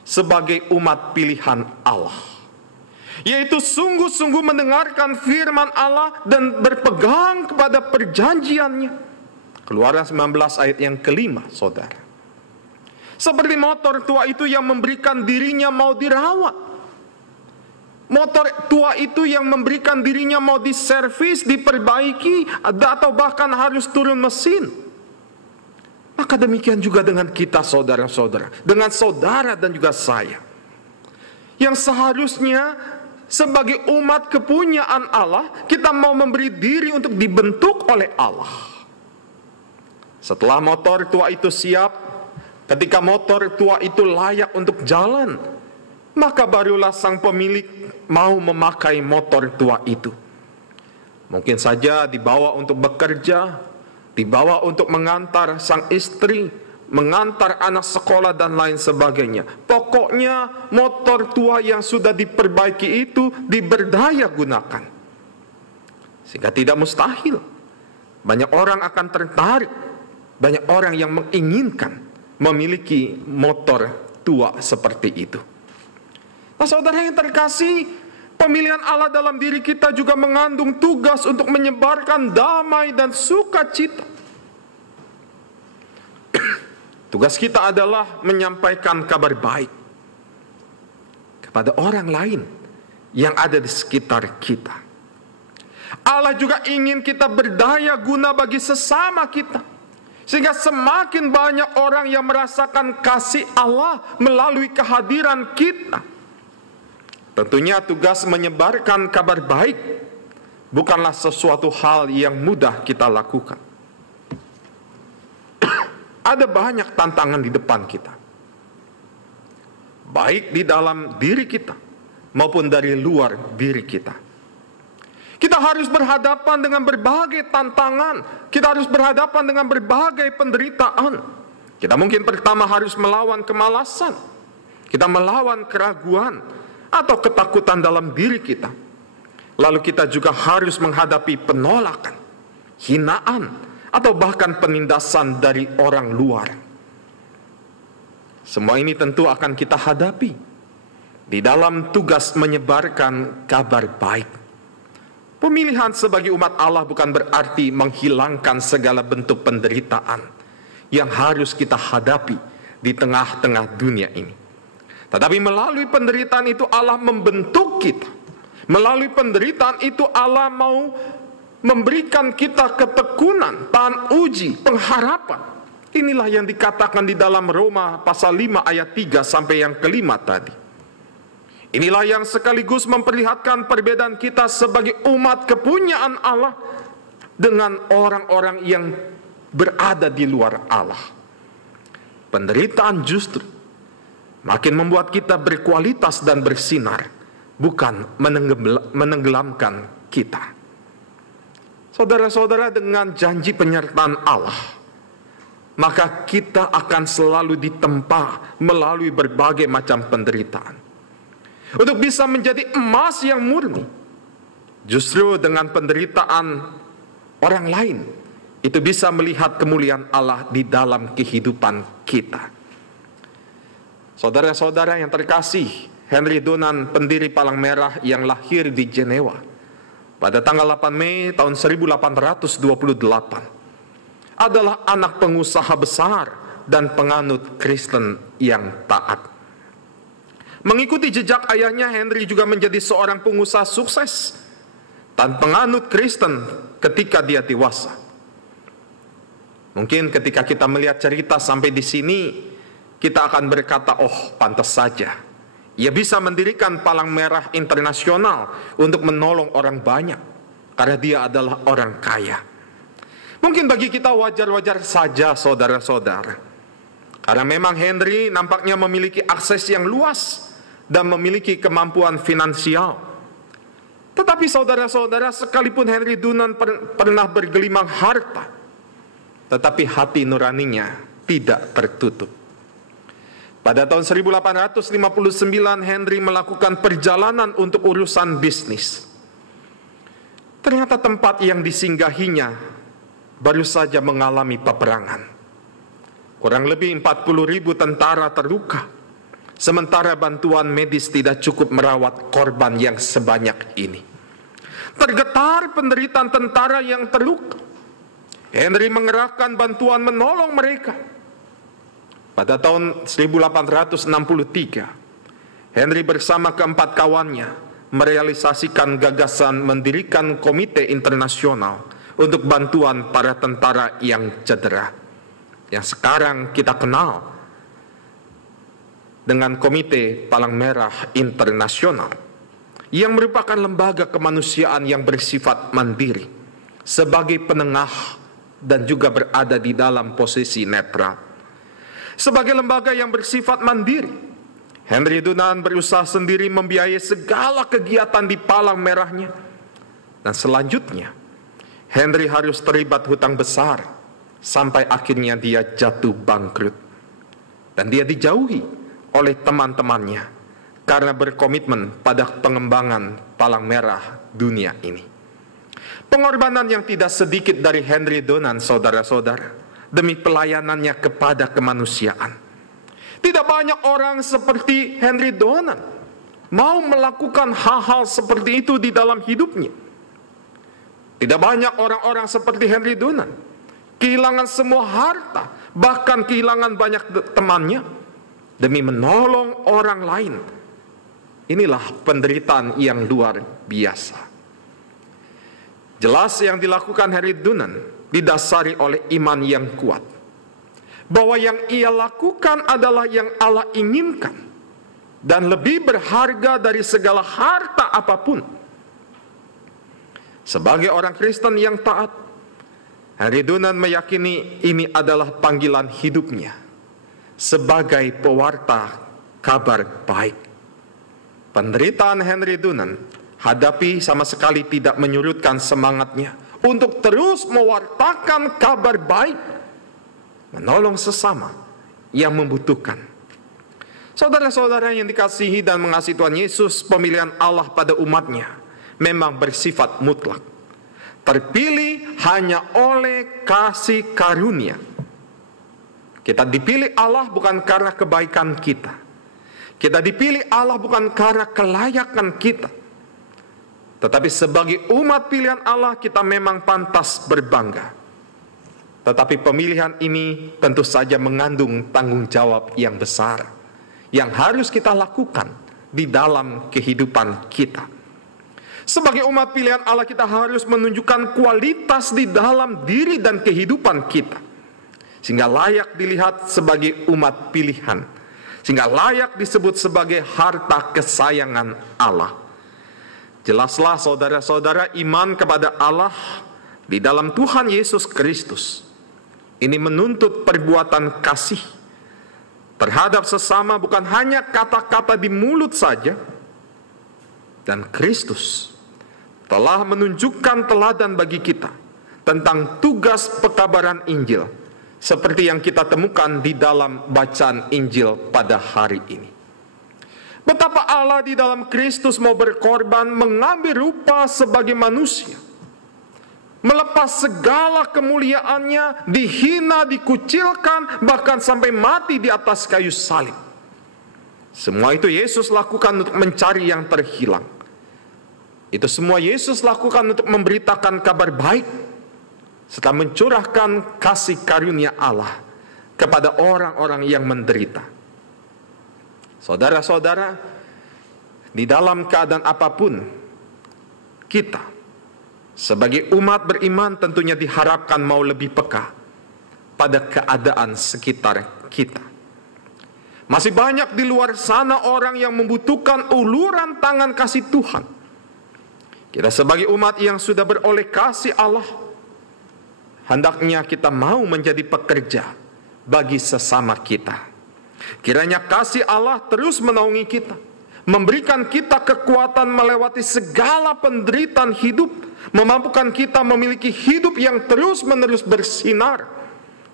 sebagai umat pilihan Allah, yaitu sungguh-sungguh mendengarkan firman Allah dan berpegang kepada perjanjiannya. Keluaran 19 ayat yang kelima, saudara. Seperti motor tua itu yang memberikan dirinya mau dirawat. Motor tua itu yang memberikan dirinya mau diservis, diperbaiki, atau bahkan harus turun mesin. Maka demikian juga dengan kita, saudara-saudara, dengan saudara dan juga saya, yang seharusnya sebagai umat kepunyaan Allah, kita mau memberi diri untuk dibentuk oleh Allah. Setelah motor tua itu siap, ketika motor tua itu layak untuk jalan, maka barulah sang pemilik mau memakai motor tua itu. Mungkin saja dibawa untuk bekerja, dibawa untuk mengantar sang istri, mengantar anak sekolah dan lain sebagainya. Pokoknya motor tua yang sudah diperbaiki itu diberdaya gunakan. Sehingga tidak mustahil, banyak orang akan tertarik, banyak orang yang menginginkan memiliki motor tua seperti itu. Nah, saudara yang terkasih, pemilihan Allah dalam diri kita juga mengandung tugas untuk menyebarkan damai dan sukacita. Tugas kita adalah menyampaikan kabar baik kepada orang lain yang ada di sekitar kita. Allah juga ingin kita berdaya guna bagi sesama kita, sehingga semakin banyak orang yang merasakan kasih Allah melalui kehadiran kita. Tentunya tugas menyebarkan kabar baik bukanlah sesuatu hal yang mudah kita lakukan. Ada banyak tantangan di depan kita, baik di dalam diri kita maupun dari luar diri kita. Kita harus berhadapan dengan berbagai tantangan, kita harus berhadapan dengan berbagai penderitaan. Kita mungkin pertama harus melawan kemalasan, kita melawan keraguan atau ketakutan dalam diri kita. Lalu kita juga harus menghadapi penolakan, hinaan, atau bahkan penindasan dari orang luar. Semua ini tentu akan kita hadapi di dalam tugas menyebarkan kabar baik. Pemilihan sebagai umat Allah bukan berarti menghilangkan segala bentuk penderitaan yang harus kita hadapi di tengah-tengah dunia ini. Tetapi melalui penderitaan itu Allah membentuk kita. Melalui penderitaan itu Allah mau memberikan kita ketekunan, tahan uji, pengharapan. Inilah yang dikatakan di dalam Roma pasal 5 ayat 3 sampai yang kelima tadi. Inilah yang sekaligus memperlihatkan perbedaan kita sebagai umat kepunyaan Allah dengan orang-orang yang berada di luar Allah. Penderitaan justru makin membuat kita berkualitas dan bersinar, bukan menenggelamkan kita. Saudara-saudara, dengan janji penyertaan Allah, maka kita akan selalu ditempa melalui berbagai macam penderitaan, untuk bisa menjadi emas yang murni. Justru dengan penderitaan orang lain, itu bisa melihat kemuliaan Allah di dalam kehidupan kita. Saudara-saudara yang terkasih, Henry Dunant, pendiri Palang Merah yang lahir di Jenewa pada tanggal 8 Mei tahun 1828, adalah anak pengusaha besar dan penganut Kristen yang taat. Mengikuti jejak ayahnya, Henry juga menjadi seorang pengusaha sukses dan penganut Kristen ketika dia dewasa. Mungkin ketika kita melihat cerita sampai di sini, kita akan berkata, oh pantas saja, ia bisa mendirikan Palang Merah Internasional untuk menolong orang banyak, karena dia adalah orang kaya. Mungkin bagi kita wajar-wajar saja, saudara-saudara. Karena memang Henry nampaknya memiliki akses yang luas dan memiliki kemampuan finansial. Tetapi saudara-saudara, sekalipun Henry Dunant pernah bergelimang harta, tetapi hati nuraninya tidak tertutup. Pada tahun 1859, Henry melakukan perjalanan untuk urusan bisnis. Ternyata tempat yang disinggahinya baru saja mengalami peperangan. Kurang lebih 40.000 tentara terluka, sementara bantuan medis tidak cukup merawat korban yang sebanyak ini. Tergetar penderitaan tentara yang terluka, Henry mengerahkan bantuan menolong mereka. Pada tahun 1863, Henry bersama keempat kawannya merealisasikan gagasan mendirikan komite internasional untuk bantuan para tentara yang cedera, yang sekarang kita kenal dengan Komite Palang Merah Internasional, yang merupakan lembaga kemanusiaan yang bersifat mandiri sebagai penengah dan juga berada di dalam posisi netral. Sebagai lembaga yang bersifat mandiri, Henry Dunant berusaha sendiri membiayai segala kegiatan di Palang Merahnya. Dan selanjutnya, Henry harus terlibat hutang besar sampai akhirnya dia jatuh bangkrut. Dan dia dijauhi oleh teman-temannya karena berkomitmen pada pengembangan Palang Merah dunia ini. Pengorbanan yang tidak sedikit dari Henry Dunant, saudara-saudara, demi pelayanannya kepada kemanusiaan. Tidak banyak orang seperti Henry Dunant mau melakukan hal-hal seperti itu di dalam hidupnya. Tidak banyak orang-orang seperti Henry Dunant kehilangan semua harta, bahkan kehilangan banyak temannya demi menolong orang lain. Inilah penderitaan yang luar biasa. Jelas yang dilakukan Henry Dunant didasari oleh iman yang kuat, bahwa yang ia lakukan adalah yang Allah inginkan dan lebih berharga dari segala harta apapun. Sebagai orang Kristen yang taat, Henry Dunant meyakini ini adalah panggilan hidupnya sebagai pewarta kabar baik. Penderitaan Henry Dunant hadapi sama sekali tidak menyurutkan semangatnya untuk terus mewartakan kabar baik, menolong sesama yang membutuhkan. Saudara-saudara yang dikasihi dan mengasihi Tuhan Yesus, pemilihan Allah pada umatnya memang bersifat mutlak. Terpilih hanya oleh kasih karunia. Kita dipilih Allah bukan karena kebaikan kita. Kita dipilih Allah bukan karena kelayakan kita. Tetapi sebagai umat pilihan Allah, kita memang pantas berbangga. Tetapi pemilihan ini tentu saja mengandung tanggung jawab yang besar yang harus kita lakukan di dalam kehidupan kita. Sebagai umat pilihan Allah, kita harus menunjukkan kualitas di dalam diri dan kehidupan kita, sehingga layak dilihat sebagai umat pilihan, sehingga layak disebut sebagai harta kesayangan Allah. Jelaslah saudara-saudara, iman kepada Allah di dalam Tuhan Yesus Kristus ini menuntut perbuatan kasih terhadap sesama, bukan hanya kata-kata di mulut saja. Dan Kristus telah menunjukkan teladan bagi kita tentang tugas pekabaran Injil, seperti yang kita temukan di dalam bacaan Injil pada hari ini. Betapa Allah di dalam Kristus mau berkorban, mengambil rupa sebagai manusia, melepas segala kemuliaannya, dihina, dikucilkan, bahkan sampai mati di atas kayu salib. Semua itu Yesus lakukan untuk mencari yang terhilang. Itu semua Yesus lakukan untuk memberitakan kabar baik, serta mencurahkan kasih karunia Allah kepada orang-orang yang menderita. Saudara-saudara, di dalam keadaan apapun, kita sebagai umat beriman tentunya diharapkan mau lebih peka pada keadaan sekitar kita. Masih banyak di luar sana orang yang membutuhkan uluran tangan kasih Tuhan. Kita sebagai umat yang sudah beroleh kasih Allah hendaknya kita mau menjadi pekerja bagi sesama kita. Kiranya kasih Allah terus menaungi kita, memberikan kita kekuatan melewati segala penderitaan hidup, memampukan kita memiliki hidup yang terus-menerus bersinar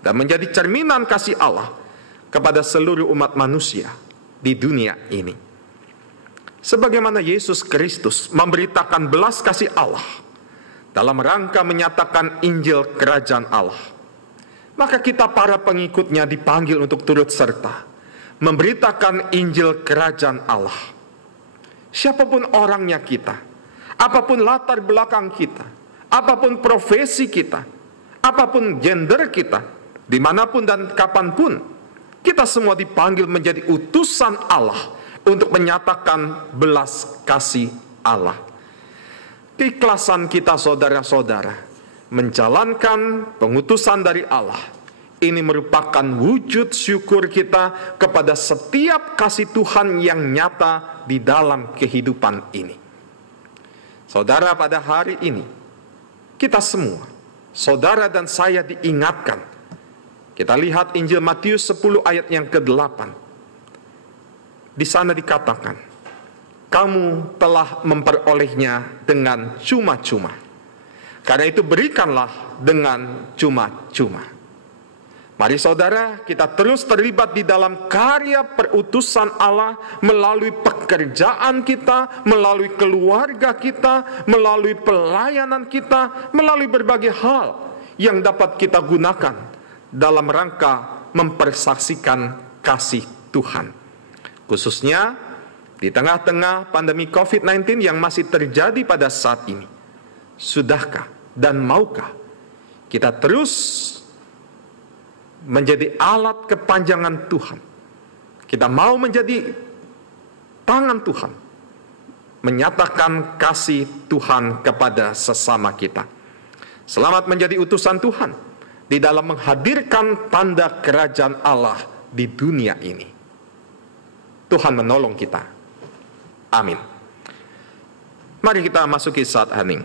dan menjadi cerminan kasih Allah kepada seluruh umat manusia di dunia ini. Sebagaimana Yesus Kristus memberitakan belas kasih Allah dalam rangka menyatakan Injil Kerajaan Allah, maka kita para pengikutnya dipanggil untuk turut serta memberitakan Injil Kerajaan Allah. Siapapun orangnya kita, apapun latar belakang kita, apapun profesi kita, apapun gender kita, dimanapun dan kapanpun, kita semua dipanggil menjadi utusan Allah untuk menyatakan belas kasih Allah. Keikhlasan kita saudara-saudara menjalankan pengutusan dari Allah, ini merupakan wujud syukur kita kepada setiap kasih Tuhan yang nyata di dalam kehidupan ini. Saudara, pada hari ini kita semua, saudara dan saya, diingatkan. Kita lihat Injil Matius 10 ayat yang ke-8. Di sana dikatakan, kamu telah memperolehnya dengan cuma-cuma. Karena itu berikanlah dengan cuma-cuma. Mari saudara, kita terus terlibat di dalam karya perutusan Allah melalui pekerjaan kita, melalui keluarga kita, melalui pelayanan kita, melalui berbagai hal yang dapat kita gunakan dalam rangka mempersaksikan kasih Tuhan. Khususnya di tengah-tengah pandemi COVID-19 yang masih terjadi pada saat ini. Sudahkah dan maukah kita terus menjadi alat kepanjangan Tuhan? Kita mau menjadi tangan Tuhan, menyatakan kasih Tuhan kepada sesama kita. Selamat menjadi utusan Tuhan di dalam menghadirkan tanda kerajaan Allah di dunia ini. Tuhan menolong kita. Amin. Mari kita masuki saat hening.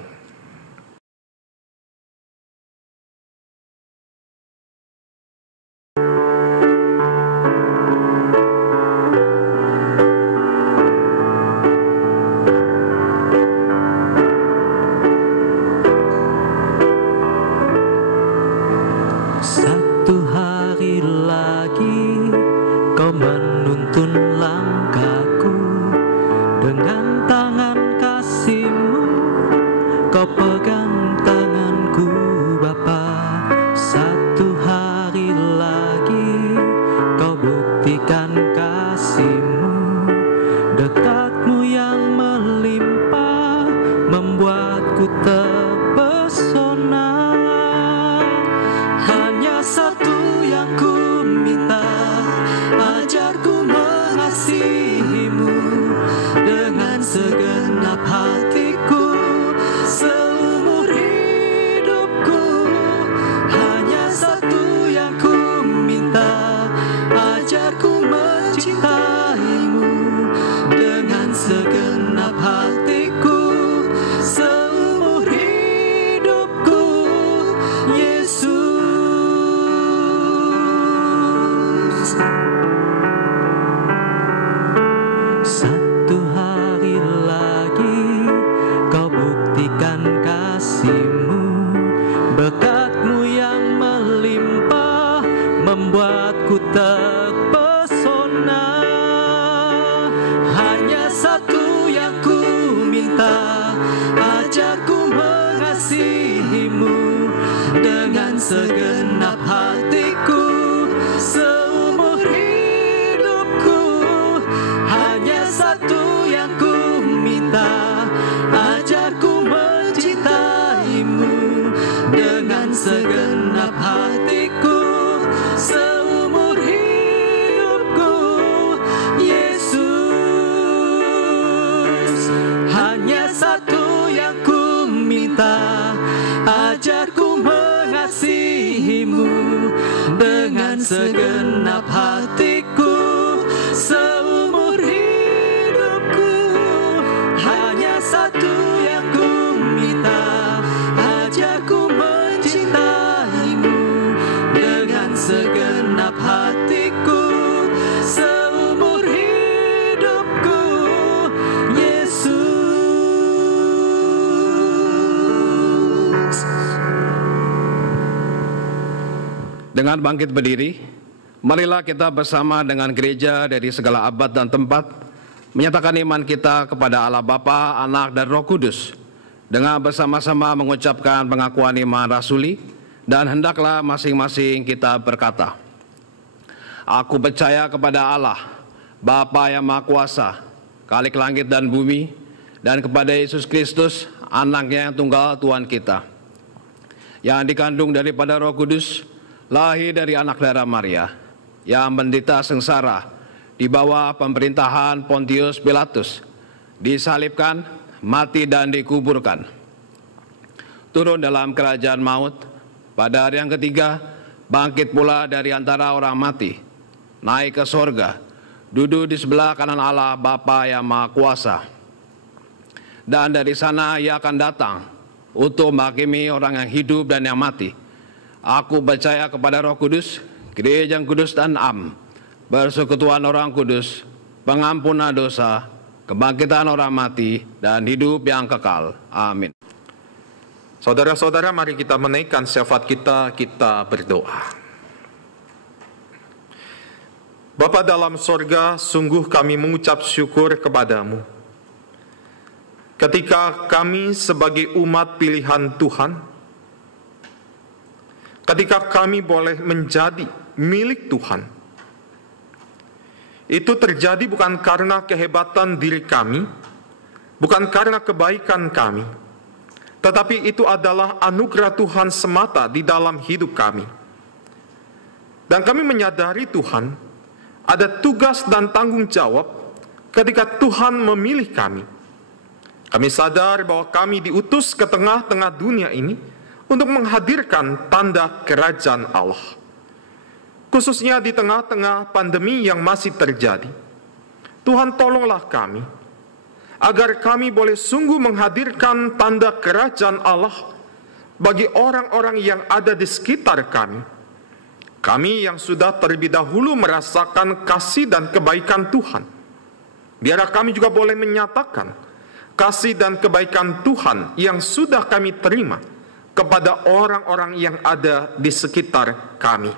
Satu hari lagi kau menuntun langkahku, dengan tangan kasih-Mu kau pegang tanganku Bapa. Satu hari lagi kau buktikan kasih-Mu, dekat-Mu yang melimpah membuatku terpesona. Hanya satu yang ku minta, ajarku mengasihi-Mu dengan segenap hatiku, seumur hidupku. Hanya satu yang ku minta, ajarku mencintai-Mu dengan segenap hatiku, seumur hidupku, Yesus. Satu hari lagi kau buktikan kasih-Mu, berkat-Mu yang melimpah membuatku terpesona. Hanya satu yang ku minta, ajarku mengasihi-Mu dengan segenap hatiku, seumur hidupku. Hanya satu yang ku minta, ajarku mencintai-Mu dengan segenap hatiku, seumur hidupku, Yesus. Hanya satu yang ku minta, ajarku mengasihi-Mu dengan segenap hatiku, seumur hidupku. Hanya satu yang ku minta, ajarku mencintai-Mu Dengan bangkit berdiri, marilah kita bersama dengan gereja dari segala abad dan tempat menyatakan iman kita kepada Allah Bapa, Anak, dan Roh Kudus dengan bersama-sama mengucapkan pengakuan iman rasuli, dan hendaklah masing-masing kita berkata, Aku percaya kepada Allah, Bapa yang Maha Kuasa, Khalik langit dan bumi, dan kepada Yesus Kristus, Anaknya yang tunggal Tuhan kita, yang dikandung daripada Roh Kudus, lahir dari anak darah Maria, yang menderita sengsara di bawah pemerintahan Pontius Pilatus, disalibkan, mati dan dikuburkan, turun dalam kerajaan maut, pada hari yang ketiga bangkit pula dari antara orang mati, naik ke sorga, duduk di sebelah kanan Allah Bapa yang Maha Kuasa, dan dari sana Ia akan datang untuk menghakimi orang yang hidup dan yang mati. Aku percaya kepada Roh Kudus, gereja yang kudus dan am, persekutuan orang kudus, pengampunan dosa, kebangkitan orang mati, dan hidup yang kekal. Amin. Saudara-saudara, mari kita menaikkan syafaat kita berdoa. Bapa dalam sorga, sungguh kami mengucap syukur kepadamu. Ketika kami sebagai umat pilihan Tuhan, ketika kami boleh menjadi milik Tuhan, itu terjadi bukan karena kehebatan diri kami, bukan karena kebaikan kami, tetapi itu adalah anugerah Tuhan semata di dalam hidup kami. Dan kami menyadari Tuhan, ada tugas dan tanggung jawab ketika Tuhan memilih kami. Kami sadar bahwa kami diutus ke tengah-tengah dunia ini untuk menghadirkan tanda kerajaan Allah. Khususnya di tengah-tengah pandemi yang masih terjadi. Tuhan tolonglah kami, agar kami boleh sungguh menghadirkan tanda kerajaan Allah bagi orang-orang yang ada di sekitar kami. Kami yang sudah terlebih dahulu merasakan kasih dan kebaikan Tuhan, biarlah kami juga boleh menyatakan kasih dan kebaikan Tuhan yang sudah kami terima kepada orang-orang yang ada di sekitar kami.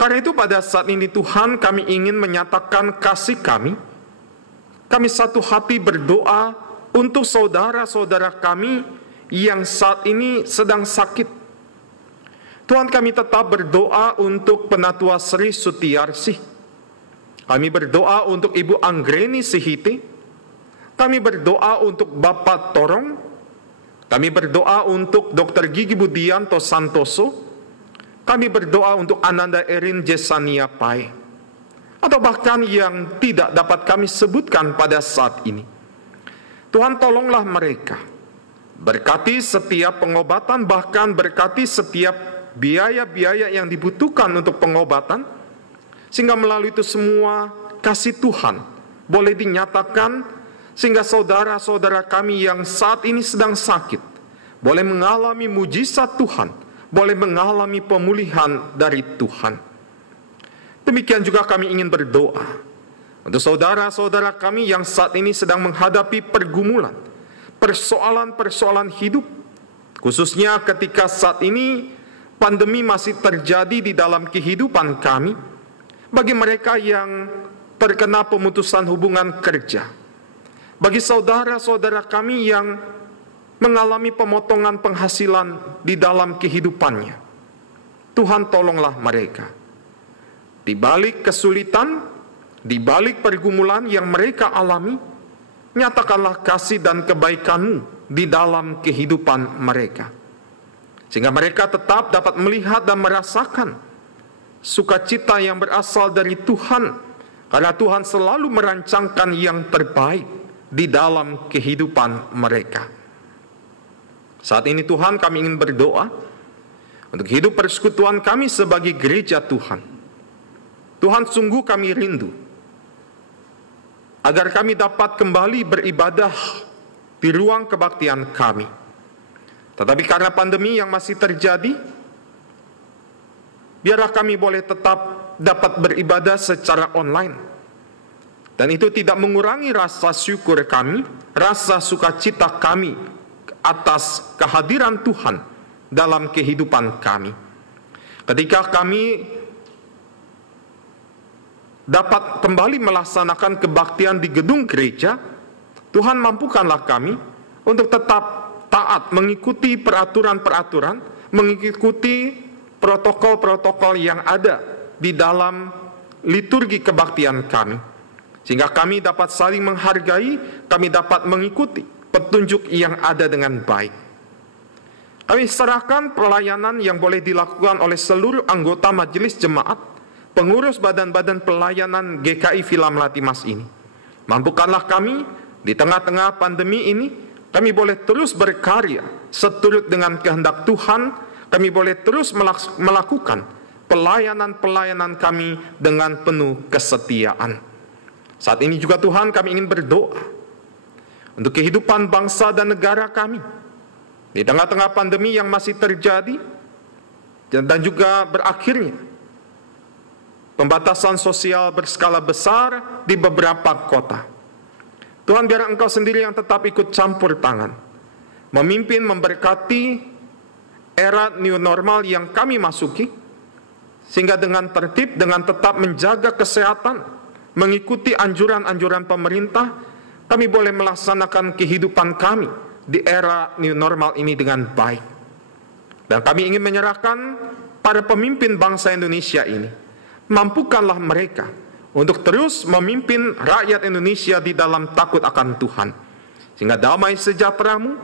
Karena itu pada saat ini Tuhan, kami ingin menyatakan kasih kami. Kami satu hati berdoa untuk saudara-saudara kami yang saat ini sedang sakit. Tuhan, kami tetap berdoa untuk Penatua Sri Sutiarsih. Kami berdoa untuk Ibu Anggreni Sihite. Kami berdoa untuk Bapak Torong. Kami berdoa untuk Dr. Gigi Budianto Santoso. Kami berdoa untuk Ananda Erin Jesania Pai. Atau bahkan yang tidak dapat kami sebutkan pada saat ini. Tuhan, tolonglah mereka. Berkati setiap pengobatan, bahkan berkati setiap biaya-biaya yang dibutuhkan untuk pengobatan. Sehingga melalui itu semua kasih Tuhan boleh dinyatakan, sehingga saudara-saudara kami yang saat ini sedang sakit boleh mengalami mujizat Tuhan, boleh mengalami pemulihan dari Tuhan. Demikian juga kami ingin berdoa untuk saudara-saudara kami yang saat ini sedang menghadapi pergumulan, persoalan-persoalan hidup, khususnya ketika saat ini pandemi masih terjadi di dalam kehidupan kami, bagi mereka yang terkena pemutusan hubungan kerja, bagi saudara-saudara kami yang mengalami pemotongan penghasilan di dalam kehidupannya. Tuhan, tolonglah mereka. Di balik kesulitan, di balik pergumulan yang mereka alami, nyatakanlah kasih dan kebaikan-Mu di dalam kehidupan mereka. Sehingga mereka tetap dapat melihat dan merasakan sukacita yang berasal dari Tuhan, karena Tuhan selalu merancangkan yang terbaik di dalam kehidupan mereka. Saat ini Tuhan, kami ingin berdoa untuk hidup persekutuan kami sebagai gereja Tuhan. Tuhan, sungguh kami rindu agar kami dapat kembali beribadah di ruang kebaktian kami. Tetapi karena pandemi yang masih terjadi, biarlah kami boleh tetap dapat beribadah secara online. Dan itu tidak mengurangi rasa syukur kami, rasa sukacita kami atas kehadiran Tuhan dalam kehidupan kami. Ketika kami dapat kembali melaksanakan kebaktian di gedung gereja, Tuhan mampukanlah kami untuk tetap taat mengikuti peraturan-peraturan, mengikuti protokol-protokol yang ada di dalam liturgi kebaktian kami. Sehingga kami dapat saling menghargai, kami dapat mengikuti petunjuk yang ada dengan baik. Kami serahkan pelayanan yang boleh dilakukan oleh seluruh anggota majelis jemaat, pengurus badan-badan pelayanan GKI Villa Melati Mas ini. Mampukanlah kami di tengah-tengah pandemi ini, kami boleh terus berkarya seturut dengan kehendak Tuhan, kami boleh terus melakukan pelayanan-pelayanan kami dengan penuh kesetiaan. Saat ini juga Tuhan, kami ingin berdoa untuk kehidupan bangsa dan negara kami di tengah-tengah pandemi yang masih terjadi dan juga berakhirnya pembatasan sosial berskala besar di beberapa kota. Tuhan, biar Engkau sendiri yang tetap ikut campur tangan, memimpin, memberkati era new normal yang kami masuki, sehingga dengan tertib, dengan tetap menjaga kesehatan, mengikuti anjuran-anjuran pemerintah, kami boleh melaksanakan kehidupan kami di era new normal ini dengan baik. Dan kami ingin menyerahkan para pemimpin bangsa Indonesia ini, mampukanlah mereka untuk terus memimpin rakyat Indonesia di dalam takut akan Tuhan, sehingga damai sejahtera-Mu,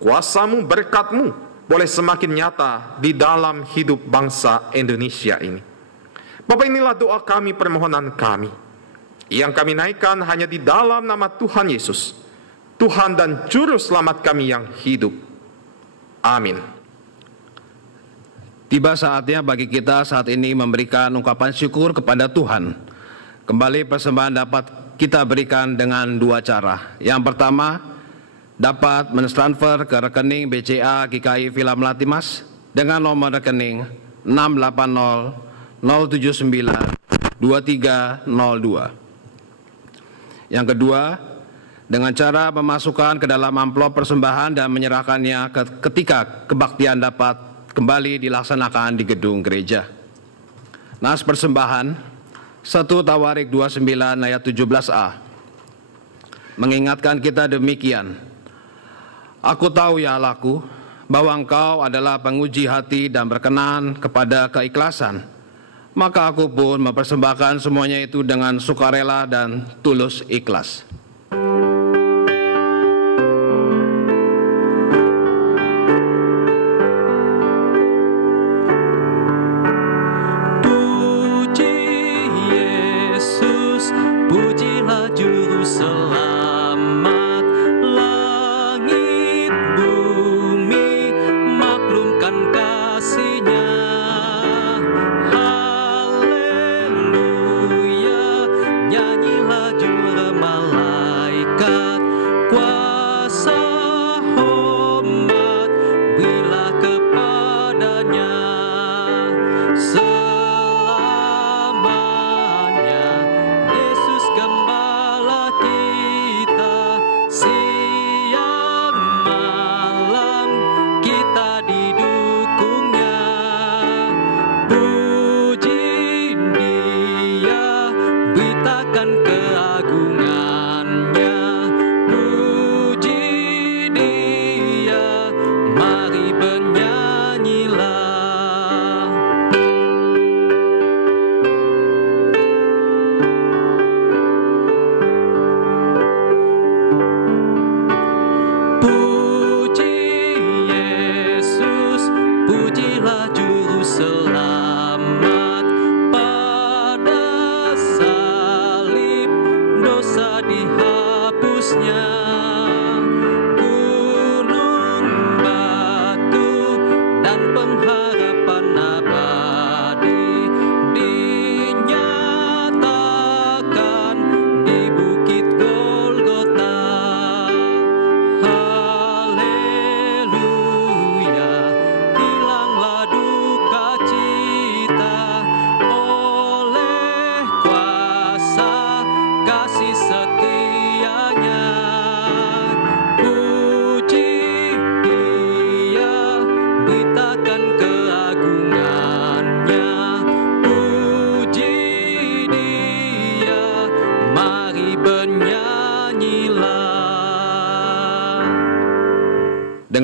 kuasa-Mu, berkat-Mu boleh semakin nyata di dalam hidup bangsa Indonesia ini. Bapak, inilah doa kami, permohonan kami, yang kami naikkan hanya di dalam nama Tuhan Yesus, Tuhan dan Juru Selamat kami yang hidup. Amin. Tiba saatnya bagi kita saat ini memberikan ungkapan syukur kepada Tuhan. Kembali persembahan dapat kita berikan dengan dua cara. Yang pertama, dapat mentransfer ke rekening BCA GKI Villa Melati Mas dengan nomor rekening 680 079 2302. Yang kedua, dengan cara memasukkan ke dalam amplop persembahan dan menyerahkannya ketika kebaktian dapat kembali dilaksanakan di gedung gereja. Nas persembahan 1 Tawarik 29 ayat 17a mengingatkan kita demikian. Aku tahu ya Allahku, bahwa Engkau adalah penguji hati dan berkenan kepada keikhlasan. Maka aku pun mempersembahkan semuanya itu dengan sukarela dan tulus ikhlas. Pujilah Juru Selamat, langit bumi maklumkan kasih-Nya. Haleluya, nyanyilah juru malam.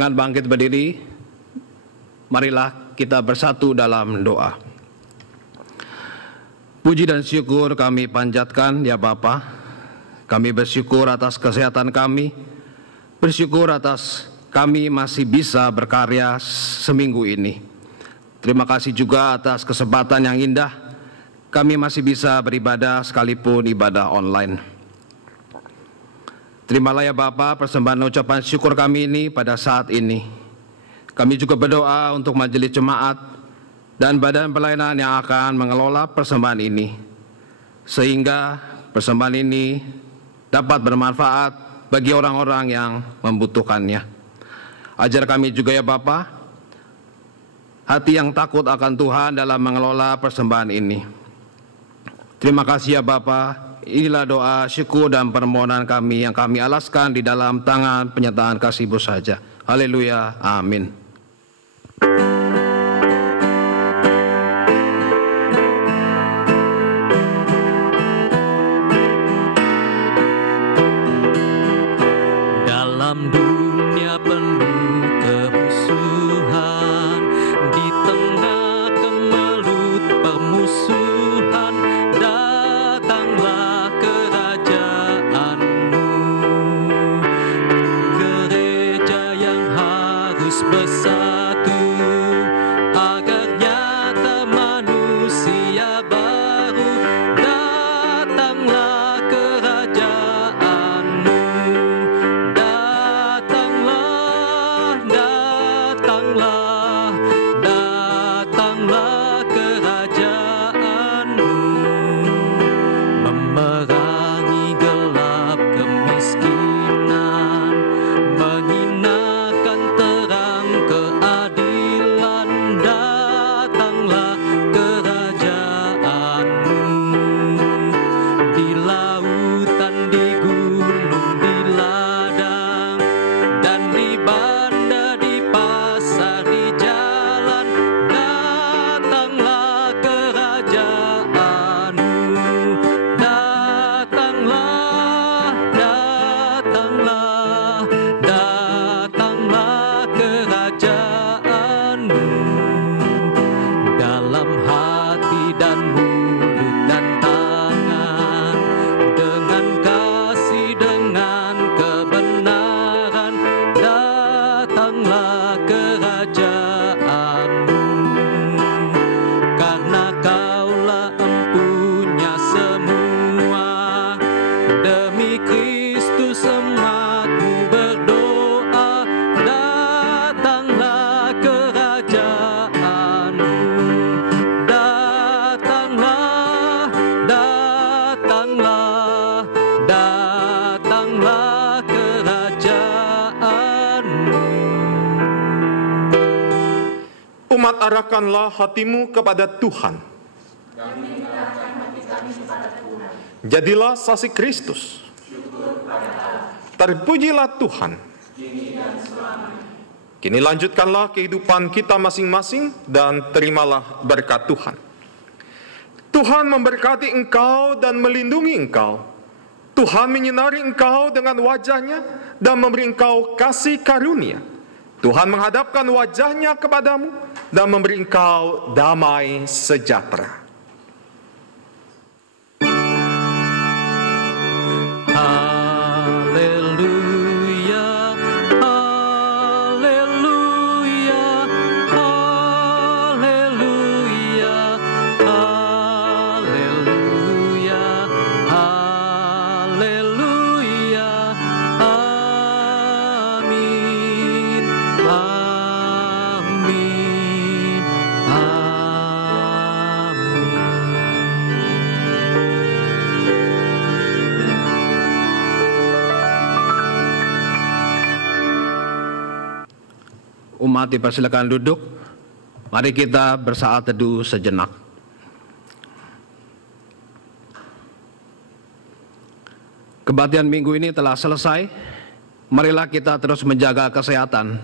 Dengan bangkit berdiri, marilah kita bersatu dalam doa. Puji dan syukur kami panjatkan ya Bapa. Kami bersyukur atas kesehatan kami, bersyukur atas kami masih bisa berkarya seminggu ini. Terima kasih juga atas kesempatan yang indah kami masih bisa beribadah sekalipun ibadah online. Terimalah ya Bapa persembahan ucapan syukur kami ini pada saat ini. Kami juga berdoa untuk majelis jemaat dan badan pelayanan yang akan mengelola persembahan ini, sehingga persembahan ini dapat bermanfaat bagi orang-orang yang membutuhkannya. Ajar kami juga ya Bapa, hati yang takut akan Tuhan dalam mengelola persembahan ini. Terima kasih ya Bapa. Inilah doa, syukur dan permohonan kami yang kami alaskan di dalam tangan penyertaan kasih-Mu saja. Haleluya. Amin. Dalam dunia penuh kemusuhan, di tengah kemelut permusuhan, datanglah kerajaan-Mu. Gereja yang harus bersatu agar nyata manusia baru. Datanglah kerajaan-Mu. Datanglah, datanglah, datanglah kerajaan-Mu. Memerangi gelap kemiskinan, menyinarkan terang keadilan. Datanglah kerajaan-Mu. Di lautan, di gunung, di ladang, dan di bandar, di pasar, di jalan. Datanglah kerajaan-Mu. Datanglah, datanglah, datanglah kerajaan-Mu. Dalam hati dan mulut dan tangan, dengan kasih, dengan kebenaran. Datanglah kerajaan-Mu. Karena Kaulah empunya semua, demi Kristus umat-Mu berdoa. Datanglah kerajaan-Mu. Datanglah, datanglah, datanglah kerajaan-Mu. Umat, arahkanlah hatimu kepada Tuhan. Jadilah saksi Kristus. Terpujilah Tuhan. Kini lanjutkanlah kehidupan kita masing-masing dan terimalah berkat Tuhan. Tuhan memberkati engkau dan melindungi engkau. Tuhan menyinari engkau dengan wajah-Nya dan memberi engkau kasih karunia. Tuhan menghadapkan wajah-Nya kepadamu dan memberi engkau damai sejahtera. Haleluya, haleluya, haleluya, haleluya, haleluya. Amin, amin, Umat dipersilakan duduk. Mari kita bersaat teduh sejenak. Kebaktian minggu ini telah selesai. Marilah kita terus menjaga kesehatan,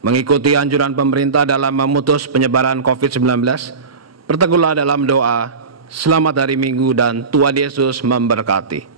mengikuti anjuran pemerintah dalam memutus penyebaran COVID-19. Berteguhlah dalam doa. Selamat hari Minggu dan Tuhan Yesus memberkati.